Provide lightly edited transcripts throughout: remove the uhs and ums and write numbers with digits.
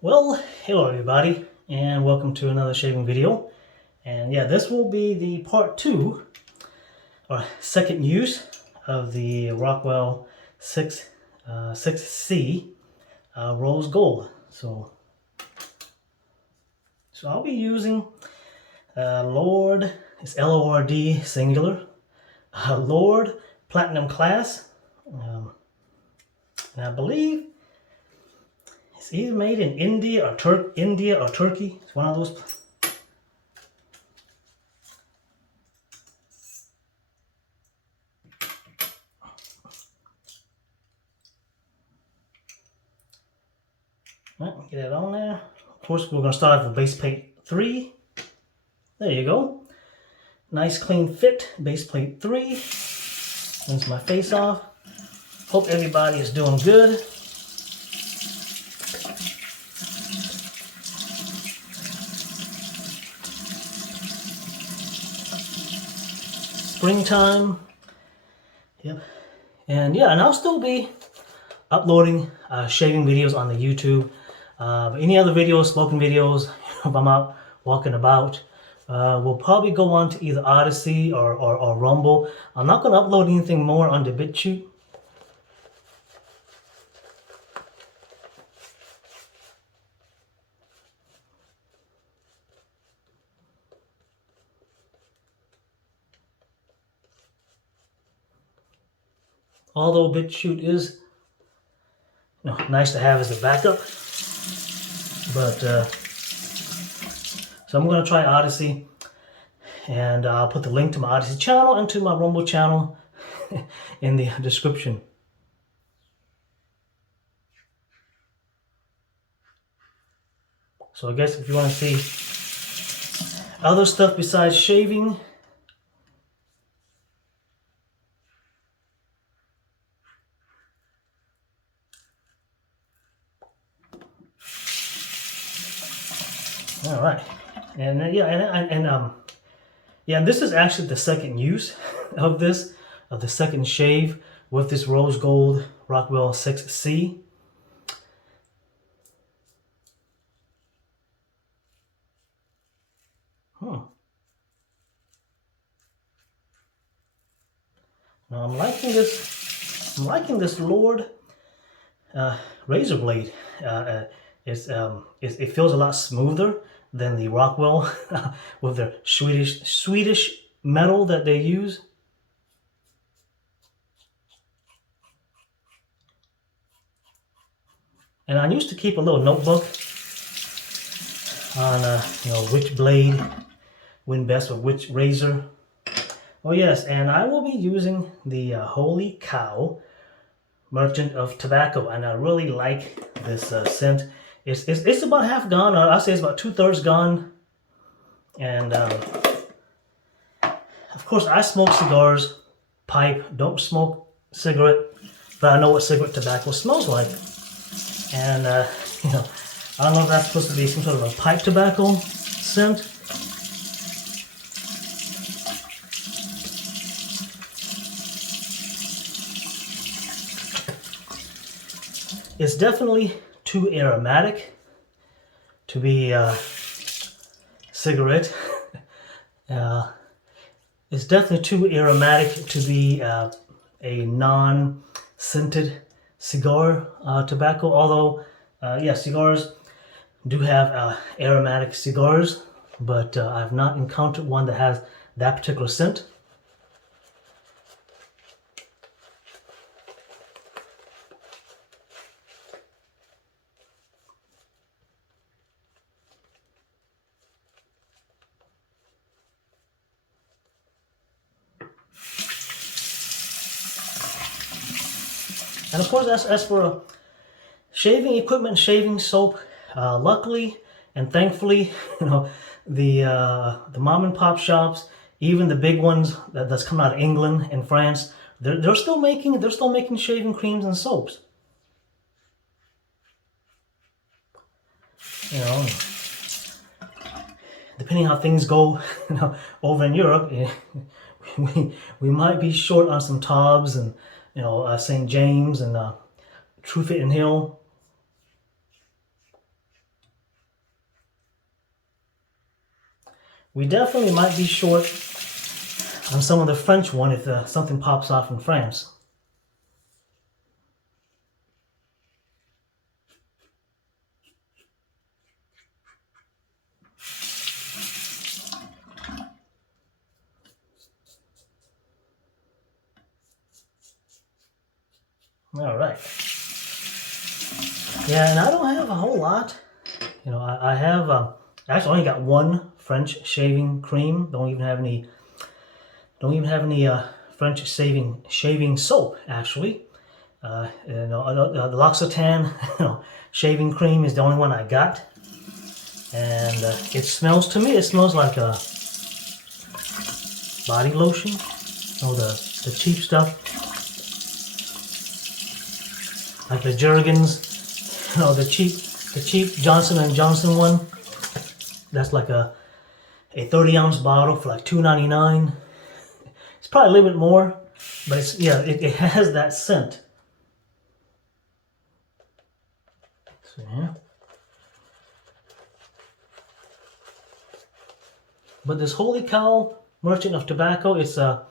Well, hello everybody, and welcome to another shaving video. And yeah, this will be the part 2, or second use of the Rockwell 6C Rose Gold. So I'll be using Lord, it's Lord singular, Lord Platinum Class, and I believe it's either made in India or Turkey. It's one of those. Right, get it on there. Of course, we're going to start with base plate 3. There you go. Nice clean fit, base plate 3. Rinse my face off. Hope everybody is doing good. Springtime. Yep. And yeah, and I'll still be uploading shaving videos on the YouTube. But any other videos, smoking videos, if I'm out walking about, we'll probably go on to either Odyssey or Rumble. I'm not going to upload anything more on the BitChute. Although BitChute is nice to have as a backup. But so I'm going to try Odyssey, and I'll put the link to my Odyssey channel and to my Rumble channel in the description. So I guess if you want to see other stuff besides shaving, all right, and yeah, and this is actually the second use of the second shave with this rose gold Rockwell 6C. Now I'm liking this. I'm liking this Lord razor blade. It feels a lot smoother than the Rockwell with their Swedish metal that they use. And I used to keep a little notebook on which blade went best with which razor. Oh yes, and I will be using the Holy Cow Merchant of Tobacco, and I really like this scent. It's about half gone. I'll say it's about 2/3 gone. And of course, I smoke cigars, pipe. Don't smoke cigarette, but I know what cigarette tobacco smells like. And I don't know if that's supposed to be some sort of a pipe tobacco scent. It's definitely too aromatic to be cigarette. It's definitely too aromatic to be a non-scented cigar tobacco. Although, yeah, cigars do have aromatic cigars, but I've not encountered one that has that particular scent. And of course, as for shaving equipment, shaving soap, luckily and thankfully, the mom and pop shops, even the big ones that's come out of England and France, they're still making shaving creams and soaps. Depending how things go, over in Europe, we might be short on some Tobs and St. James and Truefit and Hill. we definitely might be short on some of the French one if something pops off in France. All right. Yeah, and I don't have a whole lot. You know, I have actually only got one French shaving cream. Don't even have any. Don't even have any French shaving soap actually. The L'Occitane shaving cream is the only one I got, and it smells to me. It smells like a body lotion. You know, the cheap stuff, like the Jergens. You know, the cheap Johnson and Johnson one. That's like a 30-ounce bottle for like $2.99. It's probably a little bit more, but it's, yeah, it has that scent. So, yeah. But this Holy Cow Merchant of Tobacco, it's a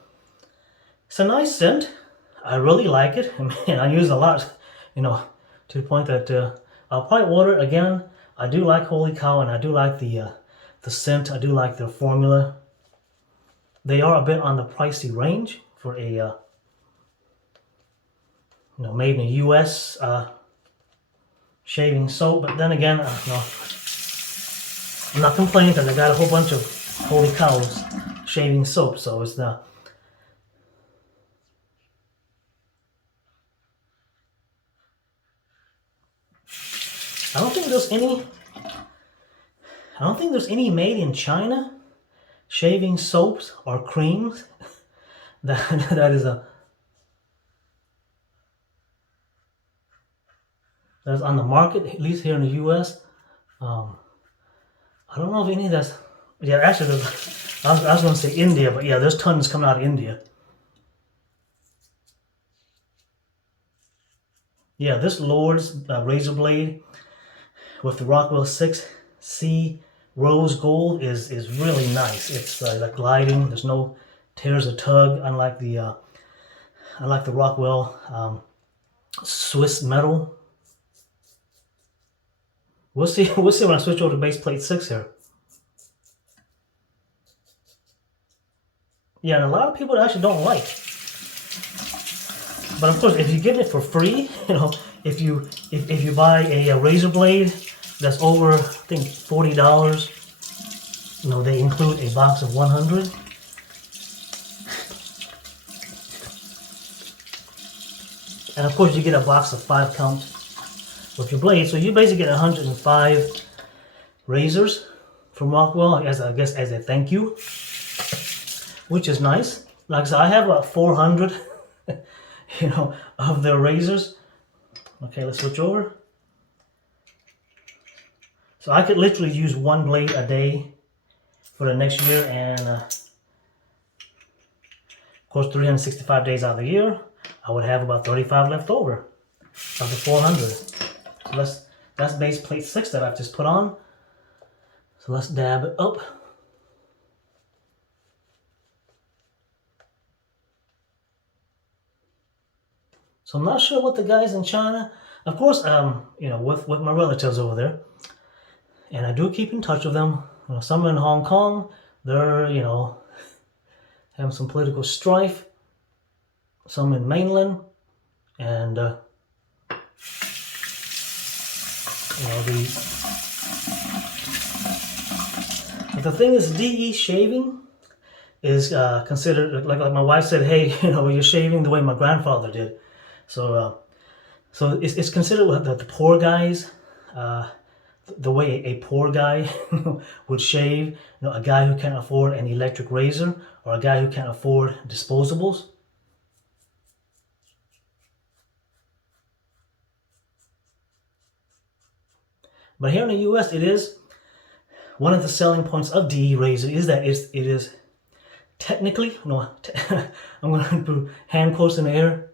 nice scent. I really like it. Man, I use it a lot, you know, to the point that I'll probably order it again. I do like Holy Cow, and I do like the scent. I do like their formula. They are a bit on the pricey range for a made in the U.S. Shaving soap. But then again, no, I'm not complaining because I got a whole bunch of Holy Cows shaving soap, so it's not. I don't think there's any made in China shaving soaps or creams that is on the market, at least here in the U.S. I don't know if any that's. Yeah, actually, I was going to say India, but yeah, there's tons coming out of India. Yeah, this Lord's razor blade with the Rockwell 6C rose gold is really nice. It's like gliding. There's no tears or tug, unlike the Rockwell Swiss metal. We'll see. We'll see when I switch over to base plate 6 here. Yeah, and a lot of people actually don't like. But of course, if you get it for free, you know, if you buy a razor blade that's over, I think, $40, you know, they include a box of 100. And of course, you get a box of 5 count with your blade, so you basically get 105 razors from Rockwell, as I guess as a thank you, which is nice. Like I said, I have about 400, you know, of their razors. Okay, let's switch over. So I could literally use one blade a day for the next year, and of course 365 days out of the year, I would have about 35 left over of the 400. So that's base plate 6 that I've just put on. So let's dab it up. So I'm not sure what the guys in China, of course, you know, with my relatives over there, and I do keep in touch with them. You know, some in Hong Kong, they're, you know, having some political strife. Some in mainland, and you know, the thing is, DE shaving is considered, like my wife said, hey, you know, you're shaving the way my grandfather did. So it's considered the poor guys, the way a poor guy would shave. You know, a guy who can't afford an electric razor, or a guy who can't afford disposables. But here in the U.S., it is one of the selling points of DE razor is that it is technically, no, I'm going to put hand quotes in the air.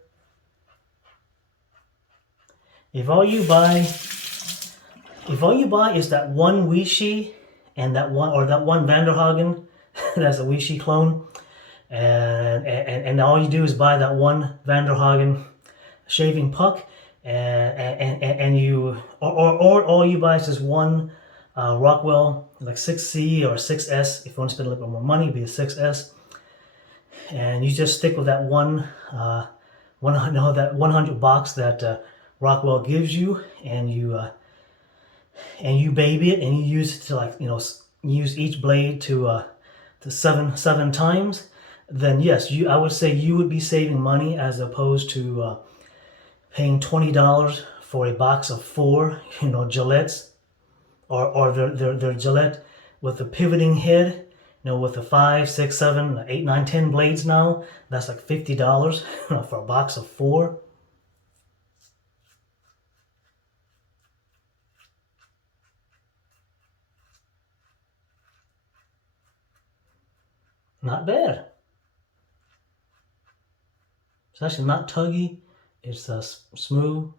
If all you buy is that one Weishi and that one Vanderhagen, that's a Vichy clone, and all you do is buy that one Vanderhagen shaving puck, and you or all you buy is just one Rockwell like 6C or 6S. If you want to spend a little bit more money, it'd be a 6S, and you just stick with that that 100 box that Rockwell gives you, and you baby it, and you use it to, like, use each blade to seven times. Then yes, I would say you would be saving money as opposed to paying $20 for a box of 4 Gillettes, or their Gillette with the pivoting head, with the 5, 6, 7, 8, 9, 10 blades now. That's like $50 for a box of 4. Not bad. It's actually not tuggy. It's smooth.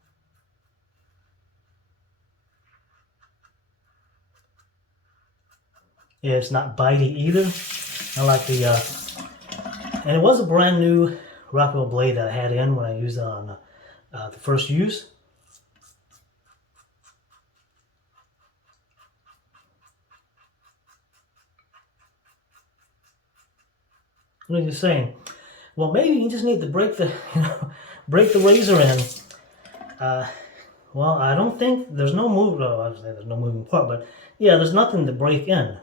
Yeah, it's not bitey either. I like the, and it was a brand new Rockwell blade that I had in when I used it on the first use. What are you saying? Well, maybe you just need to break the, break the razor in. Well, I don't think there's no move. Oh, I was saying there's no moving part, but yeah, there's nothing to break in.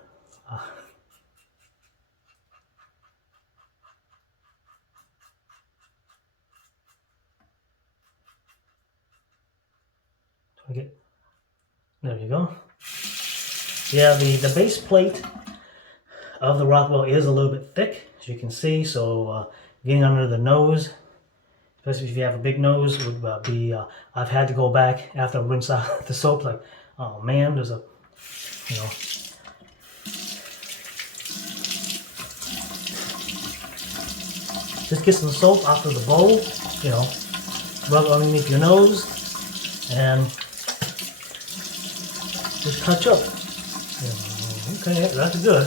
There you go. Yeah, the base plate of the Rockwell is a little bit thick, as you can see. So getting under the nose, especially if you have a big nose, would be. I've had to go back after I rinse out the soap. Like, oh man, there's a, just get some soap out of the bowl. Rub it underneath your nose, and just touch up. Okay, that's good.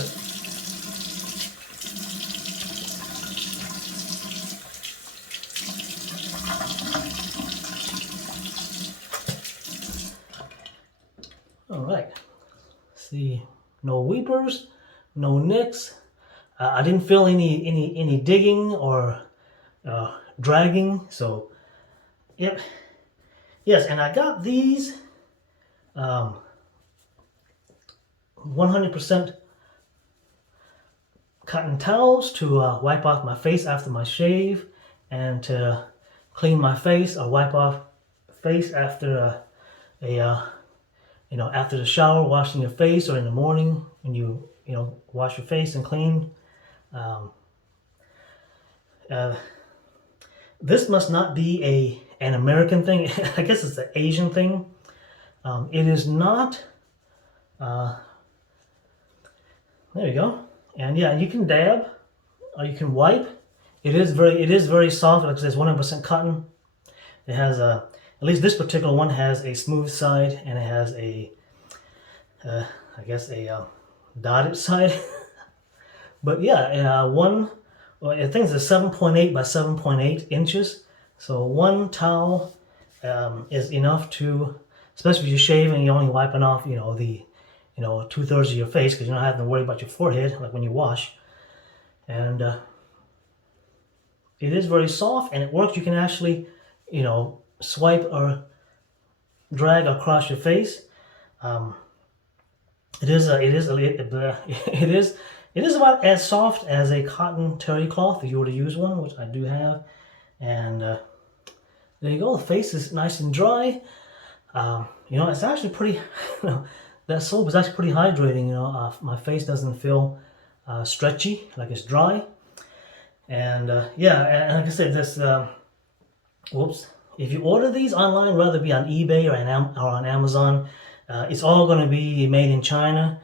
All right. See, no weepers, no nicks. I didn't feel any digging or dragging. So, yep. Yes, and I got these 100% cotton towels to wipe off my face after my shave, and to clean my face or wipe off face after after the shower, washing your face, or in the morning when you wash your face and clean. This must not be an American thing. I guess it's an Asian thing. It is not. There you go. And yeah, you can dab or you can wipe. It is very soft. Like I said, it's 100% cotton. It has at least this particular one has a smooth side, and it has a I guess a dotted side. But yeah, I think it's a 7.8 by 7.8 inches. So one towel is enough to, especially if you're shaving, you're only wiping off, the 2/3 of your face, because you don't have to worry about your forehead like when you wash. And it is very soft, and it works. You can actually, swipe or drag across your face. It is about as soft as a cotton terry cloth if you were to use one, which I do have. And there you go. The face is nice and dry. It's actually pretty. That soap is actually pretty hydrating. My face doesn't feel stretchy, like it's dry. And yeah, and like I said, this. Whoops. If you order these online, whether it be on eBay or on Amazon, it's all going to be made in China.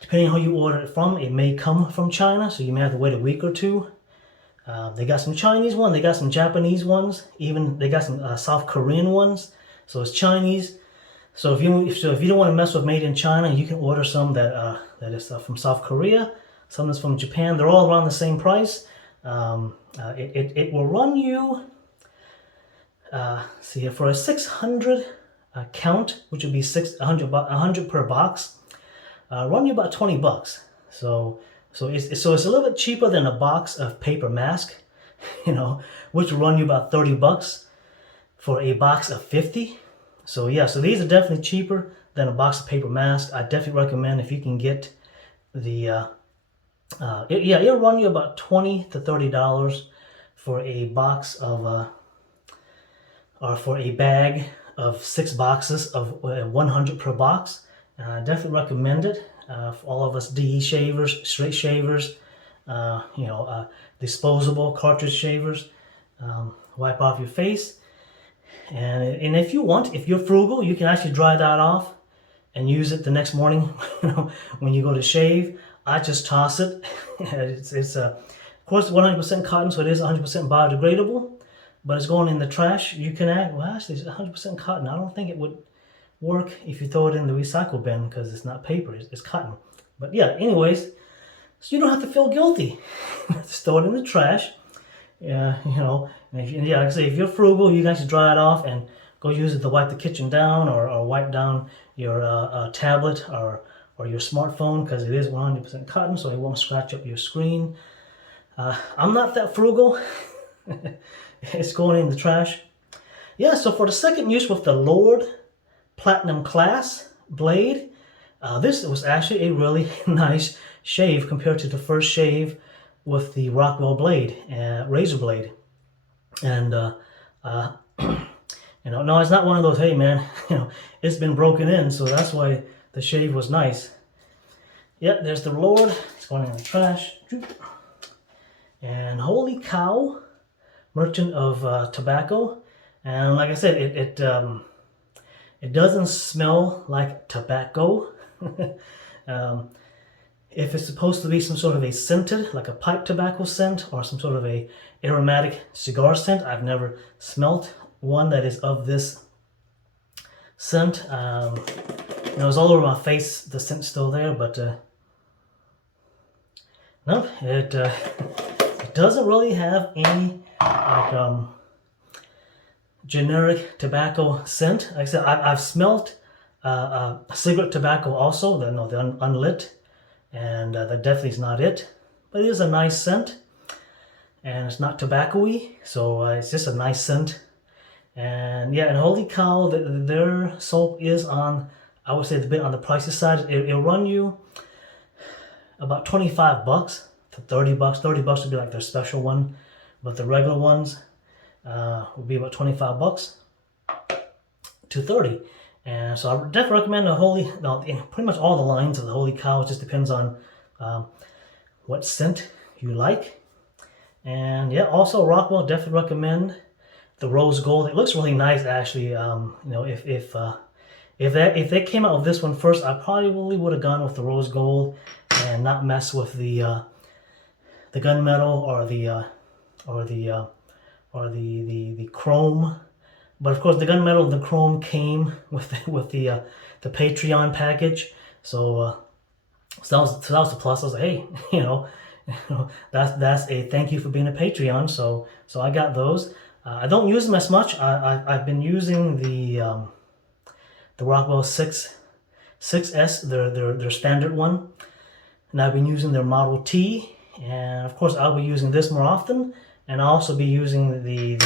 Depending on who you order it from, it may come from China, so you may have to wait a week or two. They got some Chinese ones, they got some Japanese ones, even they got some South Korean ones. So it's Chinese, So if you don't want to mess with made in China, you can order some that is from South Korea, some that's from Japan. They're all around the same price. It will run you, see here, for a 600 count, which would be 100 per box, run you about $20. So it's a little bit cheaper than a box of paper mask, which will run you about $30 for a box of 50. So yeah, so these are definitely cheaper than a box of paper mask. I definitely recommend if you can get the it'll run you about $20 to $30 for a box of or for a bag of 6 boxes of 100 per box. Definitely recommend it for all of us DE shavers, straight shavers, disposable cartridge shavers. Wipe off your face, and if you want, if you're frugal, you can actually dry that off and use it the next morning. When you go to shave, I just toss it. It's of course 100% cotton, so it is 100% biodegradable, but it's going in the trash. You can actually it's 100% cotton. I don't think it would work if you throw it in the recycle bin because it's not paper, it's cotton. But yeah, anyways, so you don't have to feel guilty. Just throw it in the trash. Yeah, like I say, if you're frugal, you guys dry it off and go use it to wipe the kitchen down or wipe down your tablet or your smartphone, because it is 100% cotton, so it won't scratch up your screen. I'm not that frugal. It's going in the trash. Yeah, so for the second use with the Lord Platinum Class blade, this was actually a really nice shave compared to the first shave with the Rockwell blade, razor blade. And no, it's not one of those, hey man, it's been broken in, so that's why the shave was nice. Yep, there's the Lord. It's going in the trash. And holy cow, Merchant of Tobacco. And like I said, it doesn't smell like tobacco. If it's supposed to be some sort of a scented, like a pipe tobacco scent or some sort of a aromatic cigar scent, I've never smelt one that is of this scent. It was all over my face, the scent's still there, but no, it doesn't really have any like generic tobacco scent. Like I said, I've smelt cigarette tobacco also, the unlit, and that definitely is not it. But it is a nice scent, and it's not tobacco-y, so it's just a nice scent. And yeah, and holy cow, their soap is on, I would say, a bit on the pricey side. It'll run you about $25 to $30. $30 would be like their special one, but the regular ones would be about $25 to $30. And so I definitely recommend pretty much all the lines of the holy cow. It just depends on what scent you like. And yeah, also Rockwell, definitely recommend the rose gold. It looks really nice, actually. If they came out with this one first, I probably would have gone with the rose gold and not mess with the gunmetal or the chrome. But of course, the gunmetal and the chrome came with the Patreon package, so that was the plus. I was like, hey, that's a thank you for being a Patreon. So I got those. I don't use them as much. I've been using the Rockwell 6S, their standard one, and I've been using their Model T, and of course I'll be using this more often, and I'll also be using the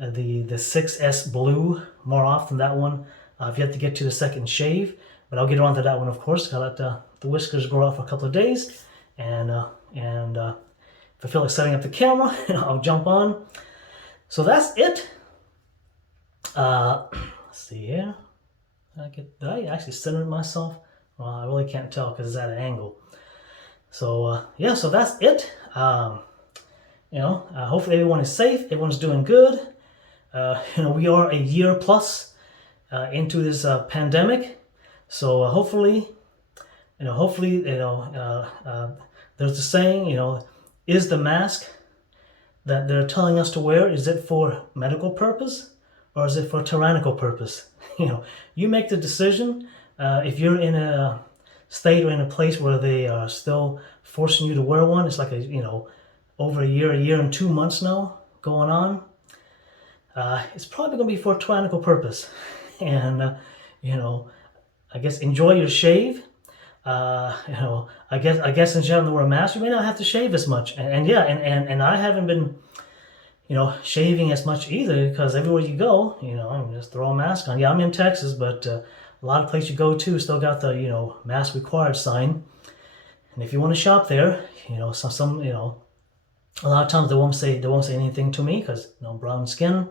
6S Blue more often. That one, I've yet to get to the second shave, but I'll get around to that one, of course. I'll let the whiskers grow out for a couple of days, and if I feel like setting up the camera, I'll jump on. So that's it. Let's see here. Did I actually center myself? Well, I really can't tell because it's at an angle. So yeah, so that's it. Hopefully everyone is safe. Everyone's doing good. We are a year plus into this pandemic, so hopefully, there's the saying, is the mask that they're telling us to wear, is it for medical purpose or is it for tyrannical purpose? You make the decision. If you're in a state or in a place where they are still forcing you to wear one, it's like over a year and 2 months now going on. It's probably going to be for a tyrannical purpose, and I guess enjoy your shave. I guess since you having to wear a mask, you may not have to shave as much, and I haven't been shaving as much either, because everywhere you go, I'm just throw a mask on. Yeah, I'm in Texas, but a lot of places you go to still got the mask required sign. And if you want to shop there, some a lot of times they won't say anything to me because brown skin.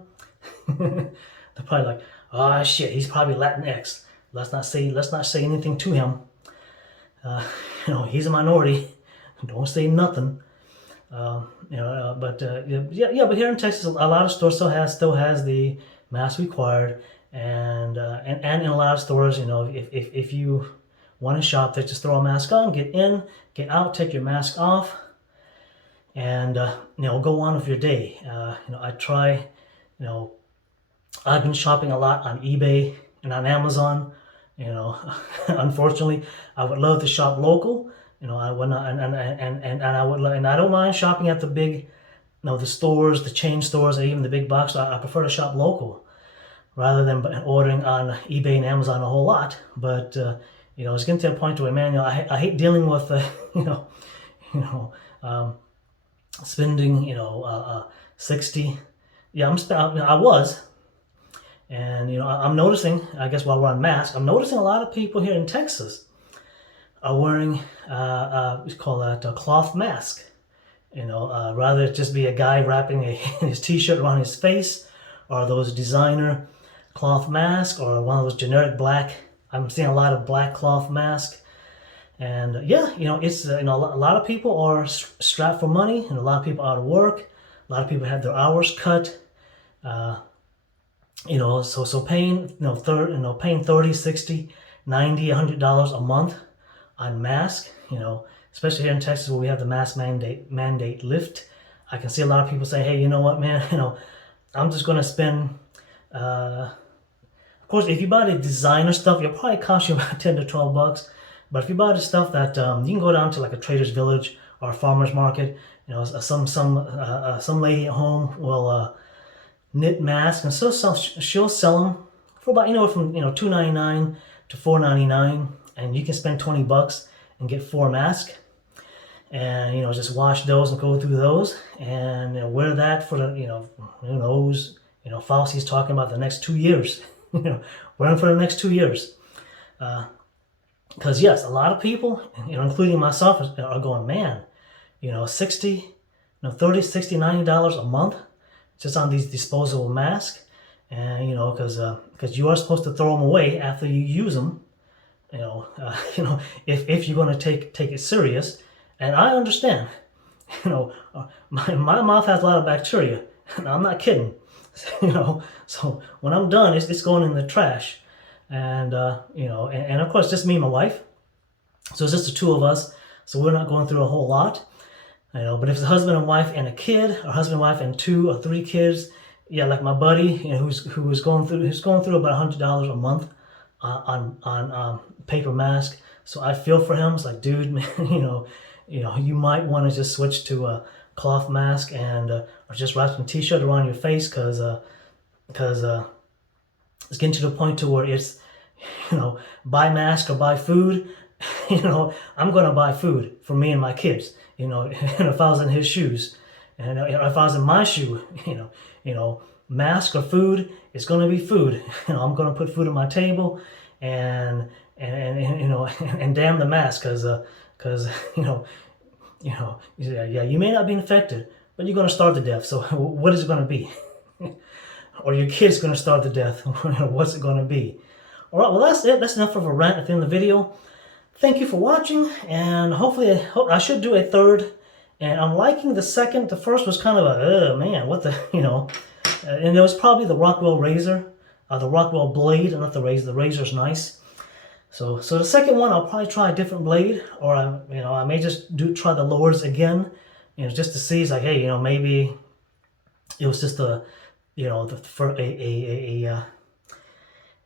They're probably like, oh shit, he's probably Latinx. Let's not say anything to him. He's a minority. Don't say nothing. But here in Texas, a lot of stores still has the mask required, and in a lot of stores, if you want to shop, they just throw a mask on, get in, get out, take your mask off, and go on with your day. I try, I've been shopping a lot on eBay and on Amazon. Unfortunately, I would love to shop local. I would not, and I don't mind shopping at the big, the stores, the chain stores, or even the big box. I prefer to shop local rather than ordering on eBay and Amazon a whole lot. But it's getting to a point where, man, I hate dealing with spending 60. Yeah, I was. And I'm noticing, I guess while we're on mask, I'm noticing a lot of people here in Texas are wearing we call that a cloth mask. Rather it just be a guy wrapping his t-shirt around his face, or those designer cloth masks, or one of those generic black. I'm seeing a lot of black cloth masks. And it's a lot of people are strapped for money, and a lot of people out of work. A lot of people have their hours cut. So paying paying 30, 60, 90, $100 a month on mask, especially here in Texas where we have the mask mandate lift. I can see a lot of people say, hey, you know what, man, I'm just going to spend, of course, if you buy the designer stuff, it'll probably cost you about 10 to 12 bucks. But if you buy the stuff that you can go down to like a Trader's Village or a farmer's market, some lady at home will knit masks, and she'll sell them for about from $2.99 to $4.99, and you can spend 20 bucks and get 4 masks, and just wash those and go through those, and wear that for the who knows, Fauci's talking about the next 2 years. Wear them for the next 2 years, because yes, a lot of people, including myself, are going, man, $60, $30, $60, $90 a month just on these disposable masks. And because you are supposed to throw them away after you use them, if you're going to take it serious. And I understand, my mouth has a lot of bacteria, and I'm not kidding. So when I'm done, it's going in the trash. And and of course just me and my wife, so it's just the two of us, so we're not going through a whole lot. But if it's a husband and wife and a kid, or husband and wife and 2 or 3 kids, yeah, like my buddy, who's going through about $100 a month on paper mask. So I feel for him. It's like, dude, man, you might want to just switch to a cloth mask, and or just wrap some t-shirt around your face, because it's getting to the point to where it's buy mask or buy food. I'm gonna buy food for me and my kids. And if I was in his shoes, and if I was in my shoe, mask or food, it's gonna be food. I'm gonna put food on my table, and damn the mask, because you may not be infected, but you're gonna starve to death. So what is it gonna be? Or your kid's gonna starve to death. What's it gonna be? All right, well that's it. That's enough of a rant at the end of the video. Thank you for watching, and hopefully I should do a third. And I'm liking the second. The first was kind of a, man, what the, and it was probably the Rockwell razor, the Rockwell blade, and not the razor. The razor's nice. So the second one, I'll probably try a different blade, or I may just try the lures again, just to see. It's like, hey, maybe it was just a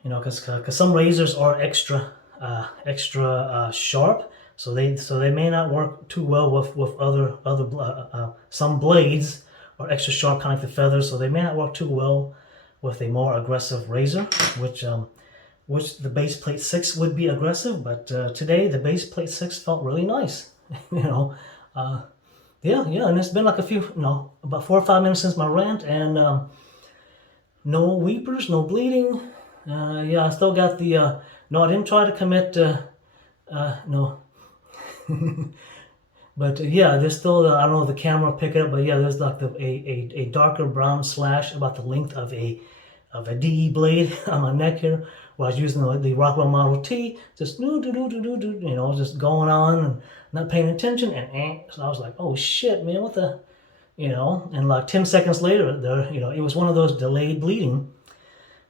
You know, because some razors are extra sharp, so they may not work too well with other some blades are extra sharp, kind of like the feathers, so they may not work too well with a more aggressive razor, which the base plate 6 would be aggressive, but today the base plate 6 felt really nice. You know, yeah, and it's been like a few, about 4 or 5 minutes since my rant, and no weepers, no bleeding. Yeah, I still got the, no, I didn't try to commit, no. But yeah, there's still, I don't know if the camera will pick it up, but yeah, there's like a darker brown slash about the length of a DE blade on my neck here, where I was using the Rockwell Model T, just just going on and not paying attention, and so I was like, oh shit, man, what the, and like 10 seconds later, it was one of those delayed bleeding,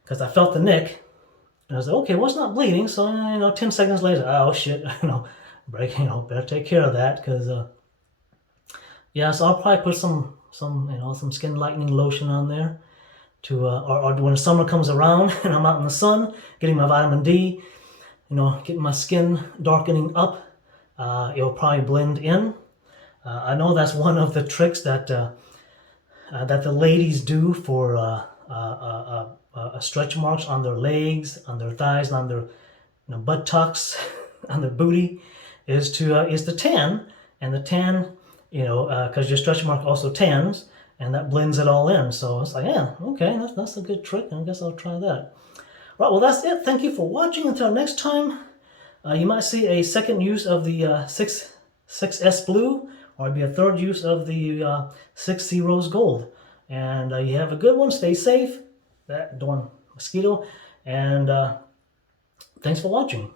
because I felt the nick, and I was like, okay, well, it's not bleeding, so 10 seconds later, oh shit, break, better take care of that, because yeah, so I'll probably put some skin lightening lotion on there to or when the summer comes around and I'm out in the sun getting my vitamin D, getting my skin darkening up, it'll probably blend in. I know that's one of the tricks that that the ladies do for stretch marks on their legs, on their thighs, on their buttocks, on their booty, is to tan, and the tan, because your stretch mark also tans, and that blends it all in. So it's like, yeah, okay, that's a good trick, and I guess I'll try that. Right, well, that's it. Thank you for watching. Until next time, you might see a second use of the 6S Blue, or maybe a third use of the 6C Rose Gold. And you have a good one. Stay safe. That darn mosquito. And thanks for watching.